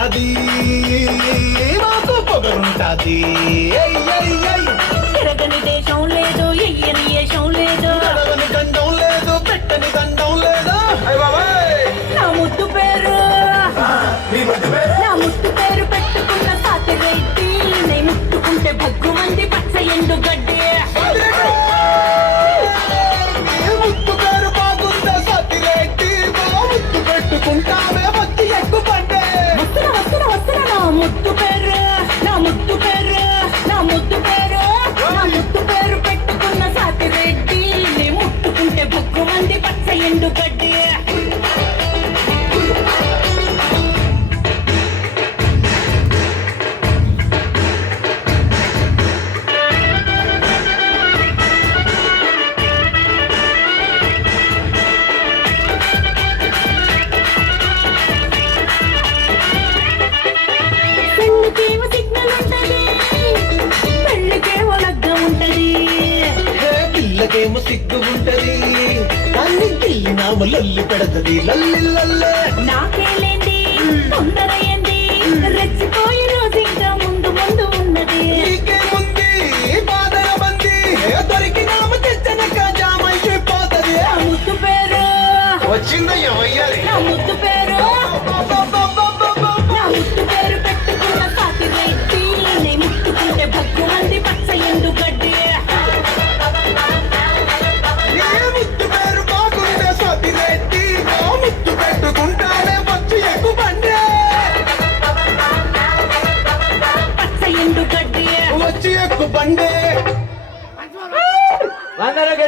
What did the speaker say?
ఉంటాది మాకు పొగరుంటాది తిరగని దేశం లేదు ఎయ్యని ఏషం లేదు గడవని గండం లేదు పెట్టని దండం లేదు నా ముద్దు పేరు నా ముద్దు పేరు పెట్టుకున్న సాతిరెడ్డి నే ముట్టుకుంటే భగ్గు మంది పచ్చ ఎండు గడ్డి ముద్దు పేరు బాగుందా సతిరెడ్డి ముద్దు పెట్టుకుంటామే వచ్చి ఎక్కుపడ్డే వస్తున్నా నా ముద్దు పేరు నా ముద్దు పేరు నా ముద్దు పేరు నా ముద్దు పేరు పెట్టుకున్న సాతిరెడ్డి నే ముట్టుకుంటే భగ్గు మంది పచ్చ ఎండు గడ్డి పెళ్ళికేమో సిగ్నల్ ఉంటది పెళ్ళికేమో లగ్గం ఉంటది పిల్లకేమో సిగ్గు ఉంటది కానీ పిల్లినామ లల్లి పెడతది లల్లి లల్లే నాకేలేంది తొందర ఏంది రెచ్చిపోయే రోజు ఇంకా ముందు ముందు ఉన్నది నీకేముంది బాధల మంది దొరికినామ తెచ్చనక జామైపోతది నా ముద్దు పేరు వచ్చిందయ్యా వయ్యారి నా ముద్దు పేరు నా ముద్దు పేరు పెట్టుకున్న సాతిరెడ్డి నే ముట్టుకుంటే భగ్గు మంది పచ్చ ఎండు గడ్డి ముద్దు పేరు బాగుండే సతిరెడ్డి ముద్దు పెట్టుకుంటానే వచ్చి ఎక్కుబండే పచ్చ ఎండు గడ్డి వచ్చి ఎక్కుబండే